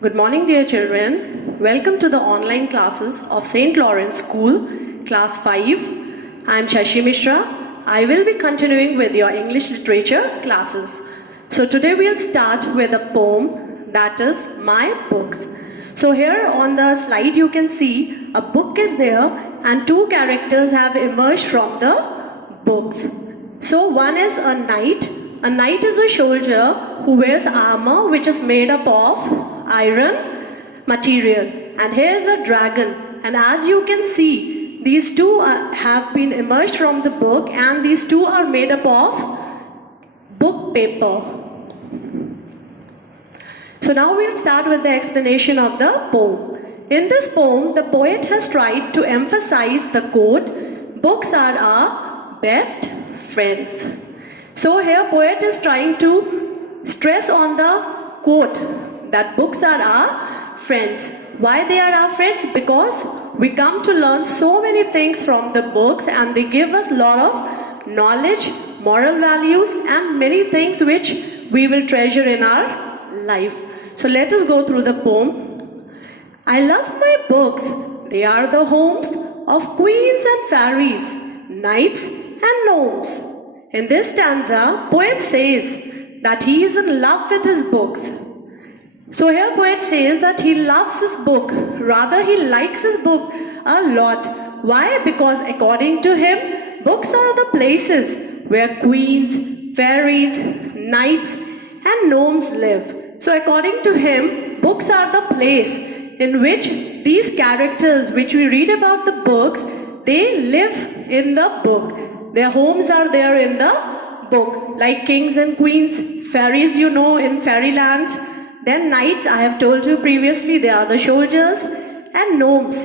Good morning, dear children. Welcome to the online classes of St. Lawrence School, Class 5. I am Shashi Mishra. I will be continuing with your English literature classes. So today we'll start with a poem, that is My Books. So here on the slide you can see a book is there and two characters have emerged from the books. So one is a knight. A knight is a soldier who wears armor which is made up of iron material, and here is a dragon, and as you can see these two have been emerged from the book, and these two are made up of book paper. So now we'll start with the explanation of the poem. In this poem, the poet has tried to emphasize the quote, "Books are our best friends." So here poet is trying to stress on the quote that books are our friends. Why they are our friends? Because we come to learn so many things from the books, and they give us a lot of knowledge, moral values, and many things which we will treasure in our life. So let us go through the poem. I love my books. They are the homes of queens and fairies, knights and gnomes. In this stanza, poet says that he is in love with his books. So here poet says that he loves his book, rather he likes his book a lot. Why? Because according to him, books are the places where queens, fairies, knights and gnomes live. So according to him, books are the place in which these characters which we read about the books, they live in the book. Their homes are there in the book, like kings and queens, fairies you know in fairyland. Then knights, I have told you previously, they are the soldiers, and gnomes.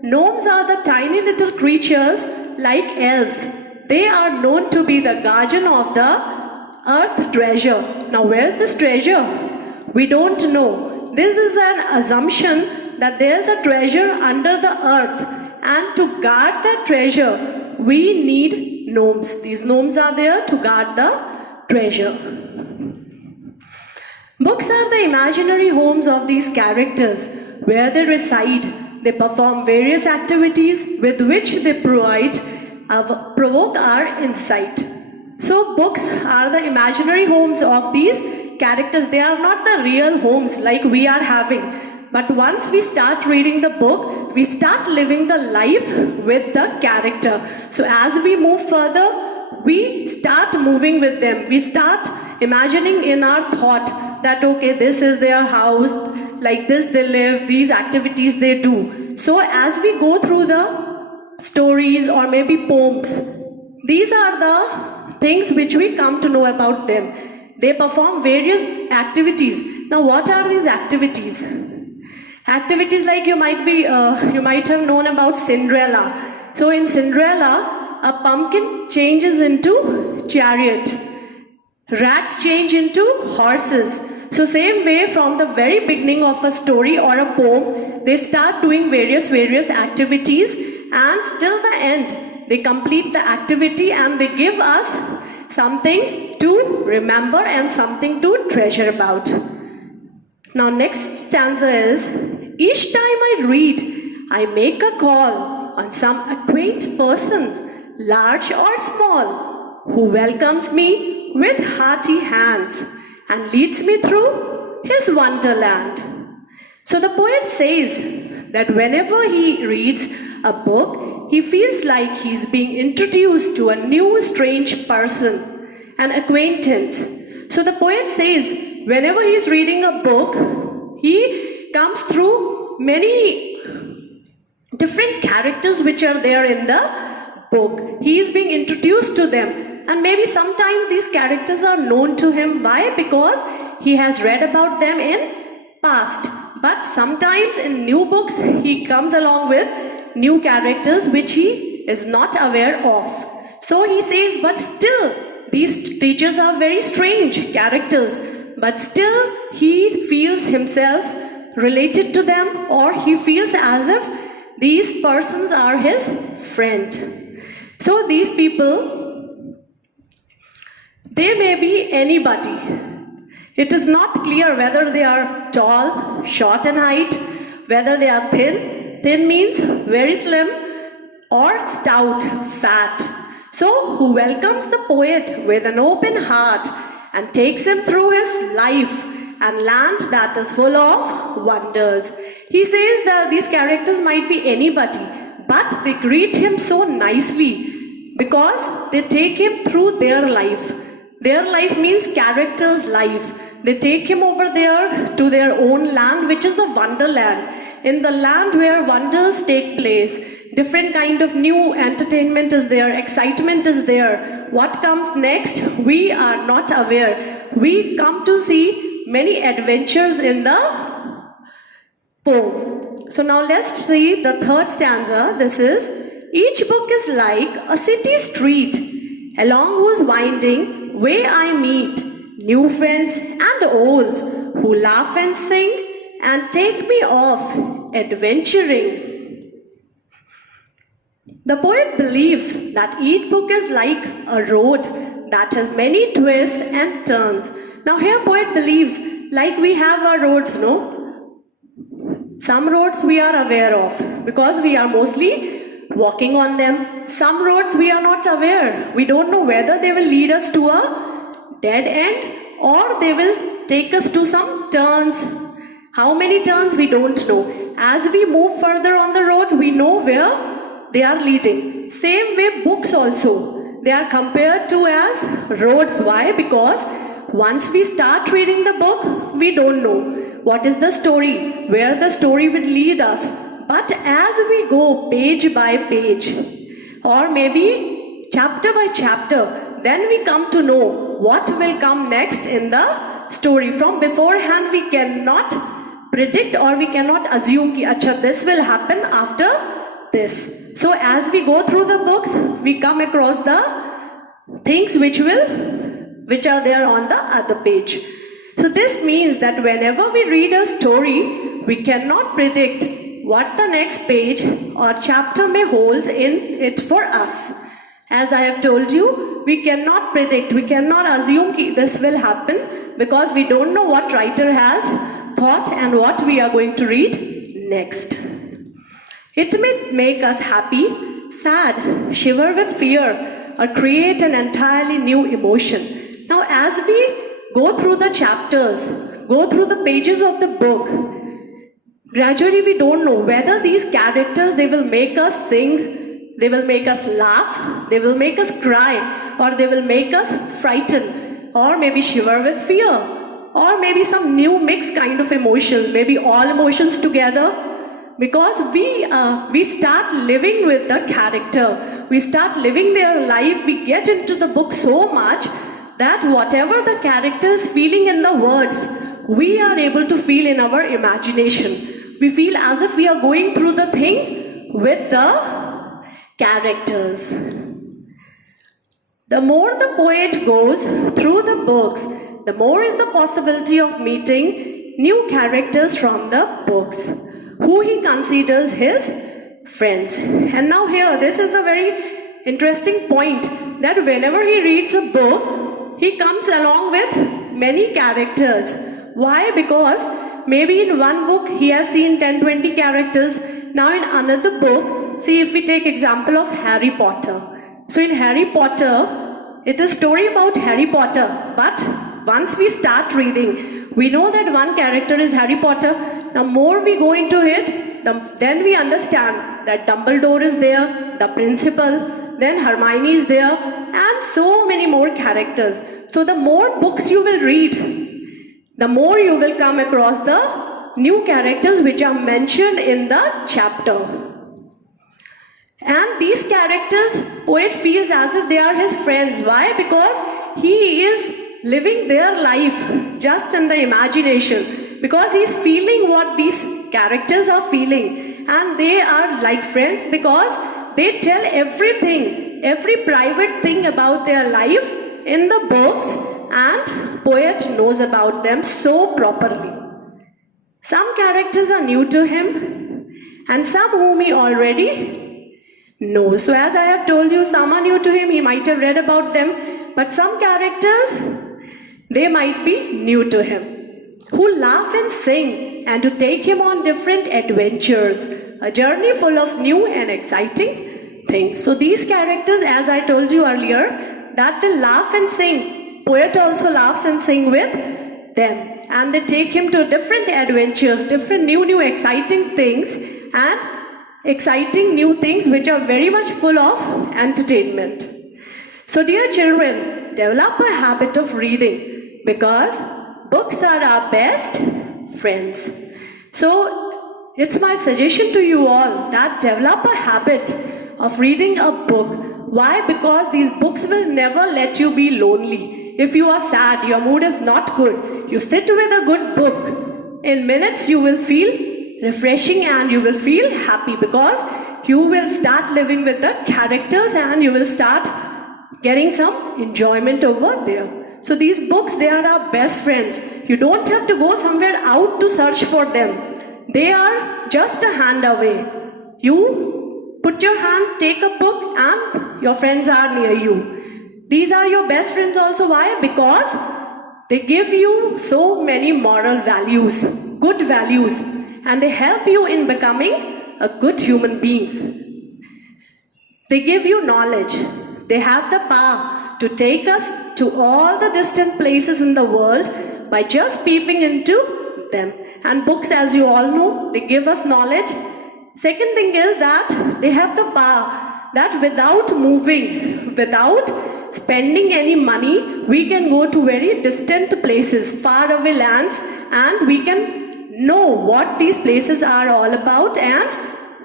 Gnomes are the tiny little creatures like elves. They are known to be the guardian of the earth treasure. Now where is this treasure? We don't know. This is an assumption that there is a treasure under the earth, and to guard that treasure, we need gnomes. These gnomes are there to guard the treasure. Books are the imaginary homes of these characters. Where they reside, they perform various activities with which they provoke our insight. So books are the imaginary homes of these characters. They are not the real homes like we are having. But once we start reading the book, we start living the life with the character. So as we move further, we start moving with them. We start imagining in our thought that okay, this is their house, like this they live, these activities they do. So as we go through the stories or maybe poems, these are the things which we come to know about them. They perform various activities. Now what are these activities? Activities like you might have known about Cinderella. So in Cinderella, a pumpkin changes into chariot. Rats change into horses. So same way, from the very beginning of a story or a poem, they start doing various activities, and till the end they complete the activity and they give us something to remember and something to treasure about. Now next stanza is, each time I read, I make a call on some acquaint person, large or small, who welcomes me with hearty hands and leads me through his wonderland. So the poet says that whenever he reads a book, he feels like he's being introduced to a new strange person, an acquaintance. So the poet says whenever he's reading a book, he comes through many different characters which are there in the book. He is being introduced to them. And maybe sometimes these characters are known to him. Why? Because he has read about them in past. But sometimes in new books, he comes along with new characters which he is not aware of. So he says, but still, these creatures are very strange characters. But still, he feels himself related to them, or he feels as if these persons are his friend. So these people, they may be anybody. It is not clear whether they are tall, short in height, whether they are thin. Thin means very slim, or stout, fat. So, who welcomes the poet with an open heart and takes him through his life and land that is full of wonders. He says that these characters might be anybody, but they greet him so nicely because they take him through their life. Their life means character's life. They take him over there to their own land, which is a wonderland. In the land where wonders take place, different kind of new entertainment is there, excitement is there. What comes next, we are not aware. We come to see many adventures in the poem. So now let's see the third stanza. This is, each book is like a city street, along whose winding way I meet new friends and old, who laugh and sing and take me off adventuring. The poet believes that each book is like a road that has many twists and turns. Now here poet believes, like we have our roads, no? Some roads we are aware of because we are mostly walking on them. Some roads we are not aware. We don't know whether they will lead us to a dead end or they will take us to some turns. How many turns we don't know. As we move further on the road, we know where they are leading. Same way books also. They are compared to as roads. Why? Because once we start reading the book, we don't know what is the story, where the story will lead us. But as we go page by page, or maybe chapter by chapter, then we come to know what will come next in the story. From beforehand, we cannot predict or we cannot assume that this will happen after this. So as we go through the books, we come across the things which are there on the other page. So this means that whenever we read a story, we cannot predict what the next page or chapter may hold in it for us. As I have told you, we cannot predict, we cannot assume this will happen because we don't know what writer has thought and what we are going to read next. It may make us happy, sad, shiver with fear, or create an entirely new emotion. Now as we go through the chapters, go through the pages of the book, gradually we don't know whether these characters, they will make us sing, they will make us laugh, they will make us cry, or they will make us frighten, or maybe shiver with fear, or maybe some new mixed kind of emotions, maybe all emotions together. Because we start living with the character, we start living their life, we get into the book so much that whatever the character is feeling in the words, we are able to feel in our imagination. We feel as if we are going through the thing with the characters. The more the poet goes through the books, the more is the possibility of meeting new characters from the books, who he considers his friends. And now here, this is a very interesting point, that whenever he reads a book, he comes along with many characters. Why? Because maybe in one book he has seen 10-20 characters. Now in another book, see if we take example of Harry Potter. So in Harry Potter, it is a story about Harry Potter, but once we start reading, we know that one character is Harry Potter. Now more we go into it, then we understand that Dumbledore is there, the principal, then Hermione is there, and so many more characters. So the more books you will read, the more you will come across the new characters which are mentioned in the chapter. And these characters, poet feels as if they are his friends. Why? Because he is living their life just in the imagination, because he is feeling what these characters are feeling, and they are like friends because they tell everything, every private thing about their life in the books, and poet knows about them so properly. Some characters are new to him and some whom he already knows. So as I have told you, some are new to him, he might have read about them, but some characters, they might be new to him, who laugh and sing, and to take him on different adventures, a journey full of new and exciting things. So these characters, as I told you earlier, that they laugh and sing. Poet also laughs and sing with them, and they take him to different adventures, different new exciting things, and exciting new things which are very much full of entertainment. So dear children, develop a habit of reading, because books are our best friends. So it's my suggestion to you all that develop a habit of reading a book. Why? Because these books will never let you be lonely. If you are sad, your mood is not good, you sit with a good book. In minutes you will feel refreshing and you will feel happy, because you will start living with the characters and you will start getting some enjoyment over there. So these books, they are our best friends. You don't have to go somewhere out to search for them. They are just a hand away. You put your hand, take a book, and your friends are near you. These are your best friends also. Why? Because they give you so many moral values, good values, and they help you in becoming a good human being. They give you knowledge. They have the power to take us to all the distant places in the world by just peeping into them. And books, as you all know, they give us knowledge. Second thing is that they have the power that without moving, without spending any money, we can go to very distant places, far away lands, and we can know what these places are all about and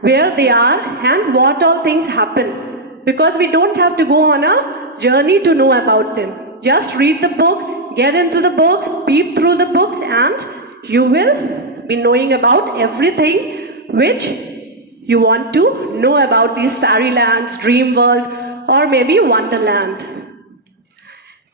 where they are and what all things happen, because we don't have to go on a journey to know about them. Just read the book, get into the books, peep through the books, and you will be knowing about everything which you want to know about these fairylands, dream world, or maybe wonderland.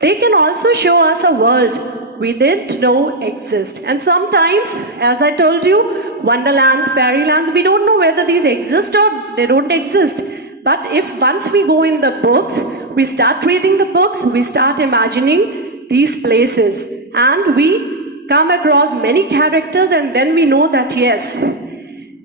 They can also show us a world we didn't know exist. And sometimes, as I told you, wonderlands, fairylands, we don't know whether these exist or they don't exist. But if once we go in the books, we start reading the books, we start imagining these places, and we come across many characters, and then we know that yes,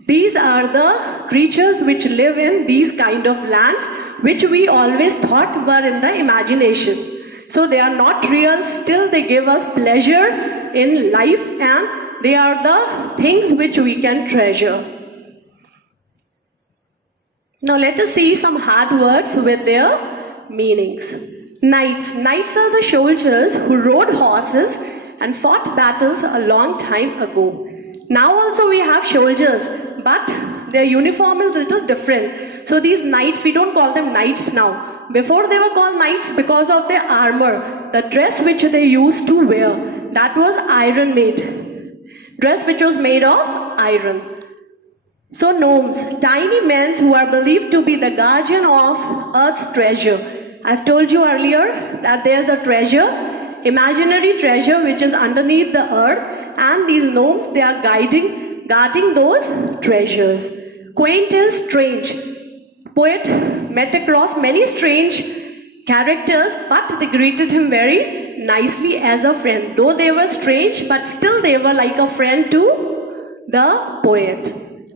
these are the creatures which live in these kind of lands, which we always thought were in the imagination. So they are not real, still they give us pleasure in life, and they are the things which we can treasure. Now let us see some hard words with their meanings. Knights. Knights are the soldiers who rode horses and fought battles a long time ago. Now also we have soldiers, but their uniform is little different. So these knights, we don't call them knights now. Before they were called knights because of their armor, the dress which they used to wear, that was iron made. Dress which was made of iron. So gnomes, tiny men who are believed to be the guardian of Earth's treasure. I've told you earlier that there's a treasure, imaginary treasure which is underneath the earth, and these gnomes, they are guarding those treasures. Quaint is strange. Poet met across many strange characters, but they greeted him very nicely as a friend. Though they were strange, but still they were like a friend to the poet.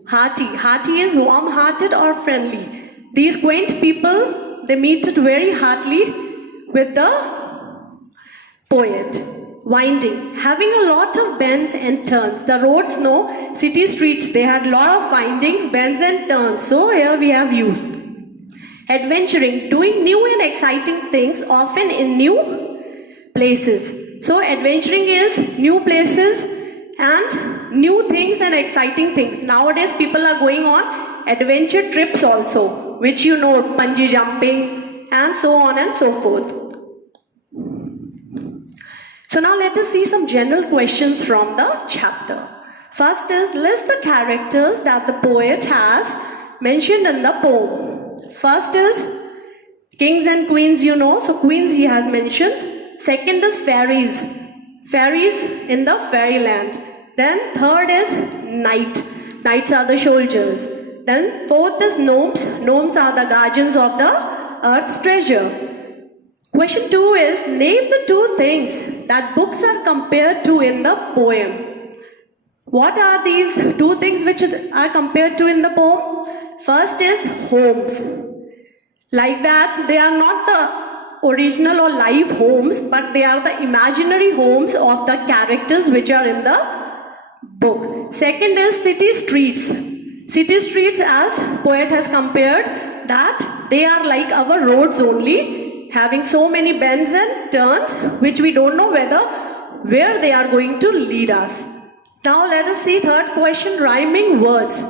Hearty. Hearty is warm-hearted or friendly. These quaint people, they meet it very heartily with the poet. Winding. Having a lot of bends and turns. The roads, no, city streets, they had a lot of windings, bends and turns. So here we have used. Adventuring. Doing new and exciting things, often in new places. So adventuring is new places and new things and exciting things. Nowadays people are going on adventure trips also, which you know, bungee jumping and so on and so forth. So now let us see some general questions from the chapter. First is, list the characters that the poet has mentioned in the poem. First is kings and queens, you know, so queens he has mentioned. Second is fairies, fairies in the fairyland. Then third is knight, knights are the soldiers. Then fourth is gnomes, gnomes are the guardians of the earth's treasure. Question 2 is, name the two things that books are compared to in the poem. What are these two things which are compared to in the poem? First is homes. Like that, they are not the original or live homes, but they are the imaginary homes of the characters which are in the book. Second is city streets. City streets, as poet has compared, that they are like our roads only, having so many bends and turns, which we don't know where they are going to lead us. Now let us see third question, rhyming words.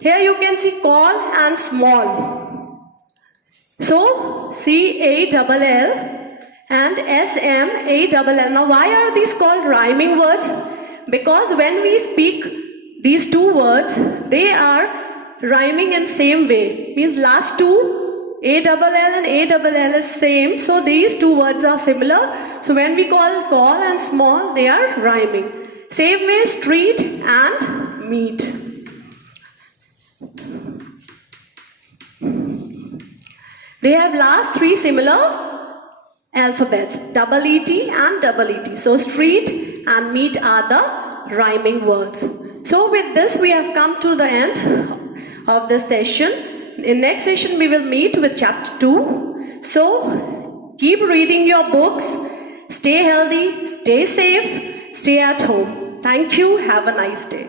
Here you can see call and small. So C-A-L-L and S-M-A-L-L. Now why are these called rhyming words? Because when we speak these two words, they are rhyming in same way. Means last two, A-L-L and A-L-L is same. So these two words are similar. So when we call and small, they are rhyming. Same way street and meet. They have last three similar alphabets, double ET and double ET. So street and meet are the rhyming words. So with this we have come to the end of this session. In next session we will meet with chapter 2. So keep reading your books, stay healthy, stay safe, stay at home. Thank you. Have a nice day.